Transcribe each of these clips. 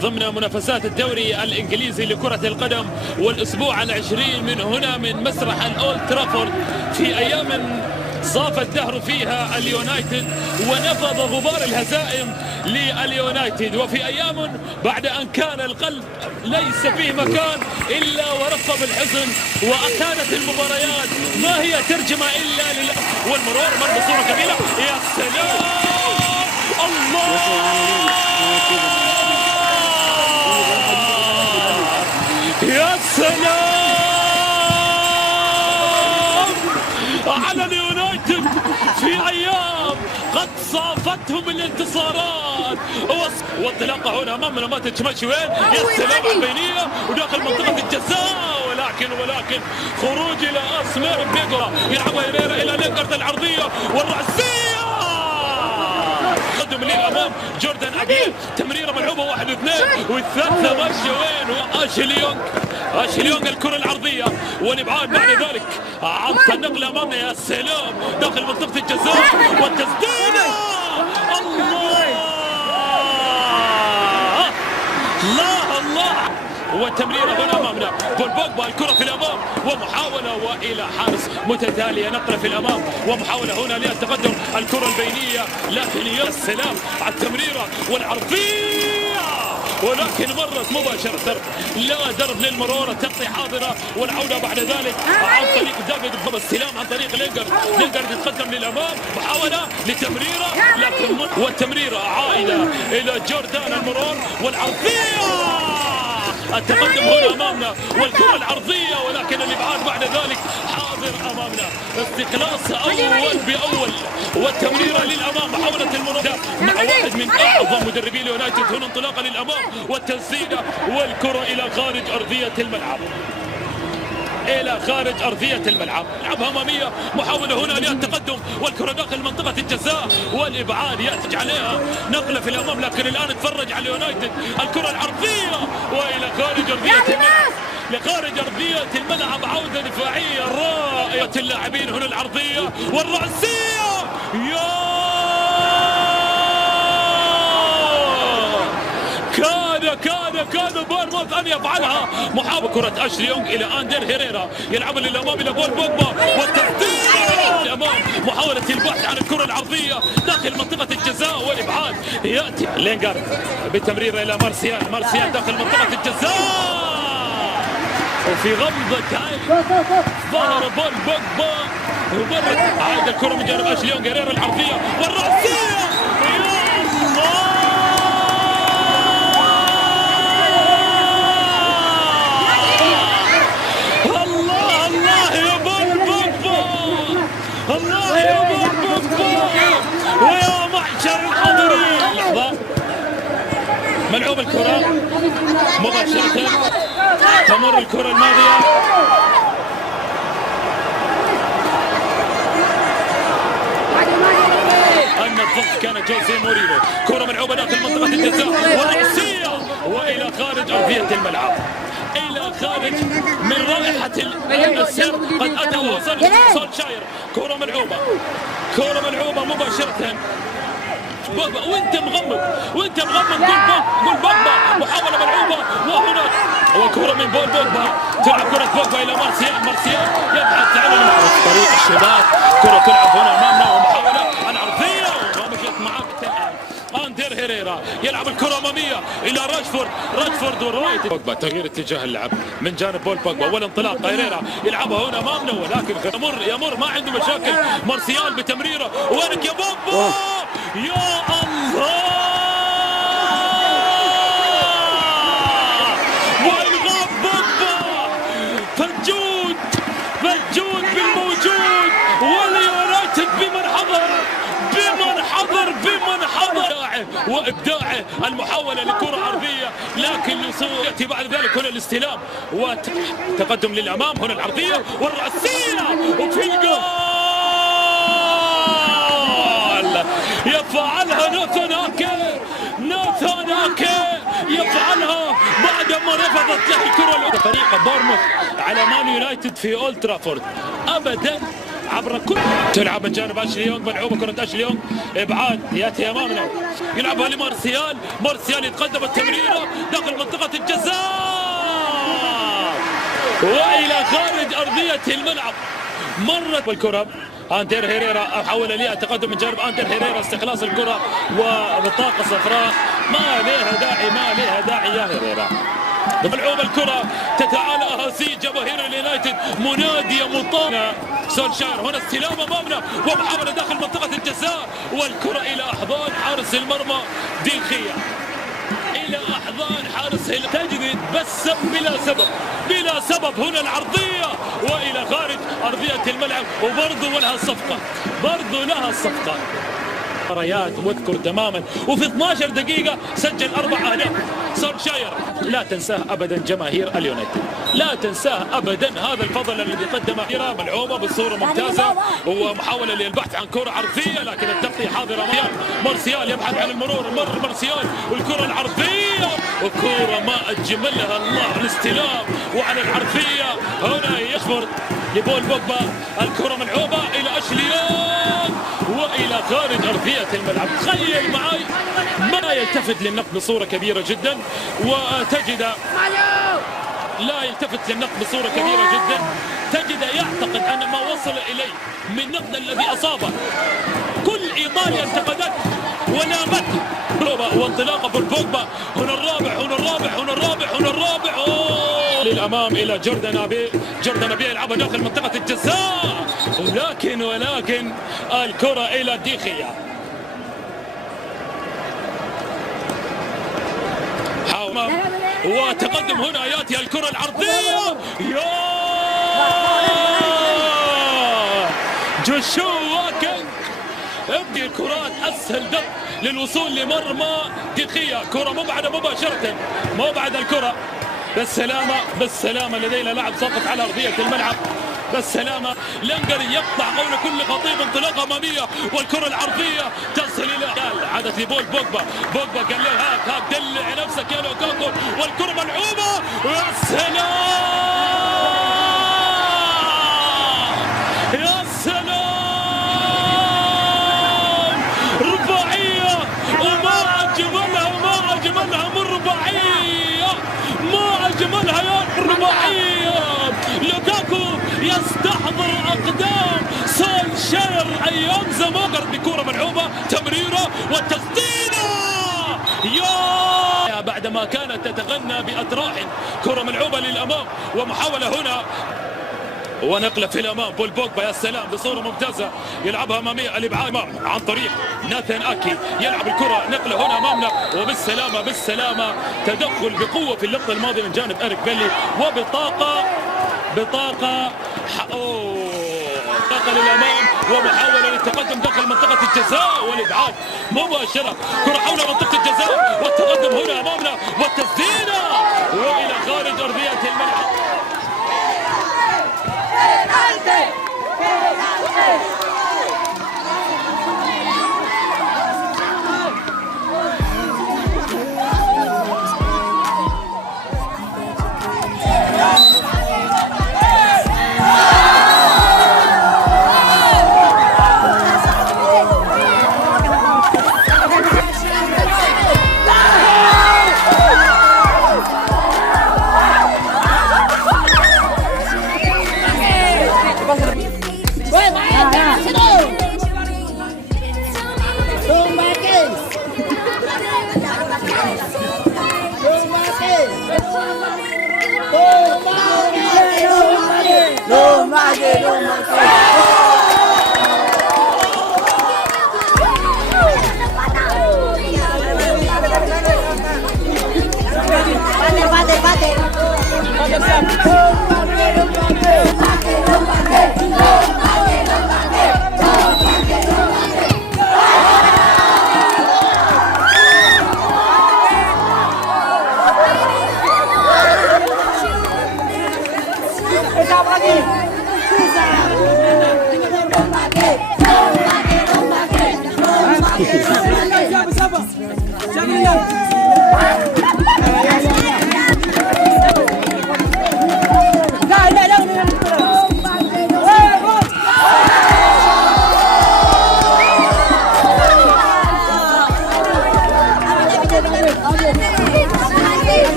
ضمن منافسات الدوري الإنجليزي لكرة القدم، والأسبوع العشرين من هنا من مسرح الأولد ترافورد، في أيام صاف الدهر فيها اليونايتد ونفض غبار الهزائم لليونايتد، وفي أيام بعد أن كان القلب ليس فيه مكان إلا ورف بالحزن، وكانت المباريات ما هي ترجمة إلا والمرور مر بصورة جميلة. يا سلام، الله يا سلام على اليونايتد في ايام قد صافتهم الانتصارات، وانطلاقه هنا امامنا ما تتمشي وين. يا سلام على البينيه وداخل منطقه الجزاء، ولكن خروج الى اسمير بيجورا، يلعبها هيريرا الى لينجارد العرضيه والرأسيه، قدم للامام جوردان عبيد، تمريره ملعوبه 1 و2 والثالثه ماشيه وين. اشليونغ الكره العرضيه والابعاد بعد ذلك عطى النقله امامنا. يا سلام داخل منطقه الجزاء والتسديده، الله والتمريره هنا امامنا. بول بوجبا الكره في الامام ومحاوله والى حارس متتاليه، نقله في الامام ومحاوله هنا للتقدم، الكره البينيه لكن يا سلام على التمريره والعرضيه، ولكن مرت مباشره لا درب للمرور. التغطيه حاضره والعوده بعد ذلك عن طريق دافيد استلام عن طريق لينجارد يتقدم للامام، محاوله لتمريره لكن والتمريره عائده الى جوردان المرور والعرضيه، التقدم هنا امامنا والكره العرضيه، ولكن الابعاد بعد ذلك حاضر امامنا. استخلاص اول باول والتمريره للامام، محاوله المرور مع واحد من اعظم مدربي اليونايتد، هنا انطلاقه للامام والتسديده والكره الى خارج ارضيه الملعب، لعبها اماميه، محاوله هنا للتقدم والكره داخل منطقه الجزاء والابعاد ياتي عليها، نقله في الامام، لكن الان اتفرج على اليونايتد، الكره العرضيه والى خارج ارضيه الملعب، لخارج ارضيه الملعب، عوده دفاعيه رائعه اللاعبين هنا، العرضيه والرأسيه. كاد بورموث ان يفعلها، محاولة كرة اشليونغ الى اندر هيريرا، يلعب للامام الى بول بوجبا والتسديد الامام، محاولة البحث عن الكرة العرضية داخل منطقة الجزاء والابعاد، ياتي لينجارد بالتمريرة الى مارسيال داخل منطقة الجزاء، وفي غمضة عين ظهر بول بوجبا ومرت عاد الكرة من جانب اشليونغ، هيريرا العرضية والرأسية. الله يا بوجبا ويا معشر الحاضرين، لحظة ملعوب الكرة مباشرة، تمر الكرة الماضية أن الضغط كان جوزيه مورينو، كرة ملعوبة داخل منطقة الجزاء والرأسية وإلى خارج أرضية الملعب، إلى خارج من رائحة السر قد أتى ووصل سولشاير، كرة ملعوبة مباشرة بوجبا وانت مغمض قول بوجبا، محاولة ملعوبة وهنا وكرة من بول بوجبا، تلعب كرة بوجبا إلى مارسيال يبحث عن طريق الشباك، كرة تلعب هنا أمامنا ومحاولة العرضية ومشيت معك اندر هيريرا، يلعب الكرة أمامية إلى راشفورد ورايت بوجبا، تغيير اتجاه اللعب من جانب بول بوجبا والانطلاق، هيريرا يلعبها هنا أمامنا ولكن يمر ما عنده مشاكل، مارسيال بتمريرة وينك يا بوجبا، يا الله والغاب بوجبا، فالجود بالموجود، واليونايتد بمن حضر وابداعه، المحاوله لكره عرضيه لكن ياتي بعد ذلك هنا الاستلام وتقدم للامام، هنا العرضيه والرأسيه وفي الجول، يفعلها ناثان أكي يفعلها بعدما رفضت له الكره طريقه بورموث على مان يونايتد في اولد ترافورد ابدا عبر كل تلعب من جانب اشليونغ، ملعوبه كره اشليونغ، ابعاد ياتي امامنا، يلعبها لمارسيال، مارسيال يتقدم التمرير أرضية الملعب، مرت والكرة أندر هيريرا حول لي التقدم من جانب أندر هيريرا، استخلاص الكرة وبطاقة صفراء، ما لها داعي يا هيريرا. ملعوب الكرة تتعالى أهازيج جماهير اليونايتد منادية مطالبة. سولشاير هنا استلام أمامنا ومحاولة داخل منطقة الجزاء، والكرة إلى أحضان حارس المرمى ديخيا، إلى أحضان حارس تجري بس بلا سبب هنا العرضية وإلى خارج أرضية الملعب، وبرضه لها صفقة مباريات واذكر تماما، وفي 12 دقيقة سجل 4 أهداف. سولشاير لا تنساه أبدا جماهير اليونايتد، لا تنساه أبدا هذا الفضل الذي قدمه. ملعوبة بصورة ممتازة ومحاولة للبحث عن كرة عرضية، لكن التغطية حاضرة. مارسيال يبحث عن المرور، مارسيال والكرة العرضية، وكرة ما أجملها الله، الاستلام وعلى العرضية هنا يخبر لبول بوجبا، الكرة ملعوبة إلى أشليان وإلى خارج أرضية الملعب. تخيل معي ما يلتفت للنقد بصورة كبيرة جدا، وتجد لا يلتفت للنقد بصورة كبيرة جدا، تجد يعتقد أن ما وصل إليه من نقد الذي أصابه كل إيطاليا انتقدته ولامته، وانطلاقه بوجبا، هنا الرابع للأمام إلى جوردان أبي يلعبها داخل منطقة الجزاء، ولكن الكرة إلى ديخيا. وتقدم هنا ياتي الكرة العرضية، جوشوا كينغ ابدي الكرات اسهل دق للوصول لمرمى ديخيا، كرة مبعدة مباشرة، مبعد الكرة بالسلامة لدينا لاعب ساقط على أرضية الملعب، بالسلامة. لنجري يقطع قول كل خطيب، انطلاقة أمامية والكرة العرضية تصل إلى عادت لبول بوجبا قال له هاك دلع نفسك يا لوكاكو، والكرة ملعوبة، يا سلام رباعية، وما أجملها من رباعية، ما أجملها يا رباعية. لوكاكو يستحضر أقدام سولشاير أيام زمان، بكرة ملعوبة، تمريرة والتسديدة، بعدما كانت تتغنى بأتراح، كرة ملعوبة للأمام ومحاولة هنا ونقلة في الأمام. بول بوجبا يا سلام بصورة ممتازة يلعبها أمامية، الإبعاد عن طريق ناثان أكي، يلعب الكرة نقلة هنا أمامنا، وبالسلامة تدخل بقوة في اللقطة الماضية من جانب إريك بيلي، وبطاقة للأمام، ومحاولة للتقدم داخل منطقة الجزاء والإبعاد مباشرة، كرة حول منطقة الجزاء والتقدم هنا أمامنا والتسديدة وإلى خارج أرضية الملعب.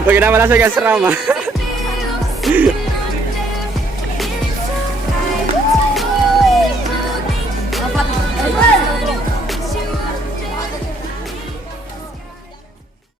Bagaimana saya asrama?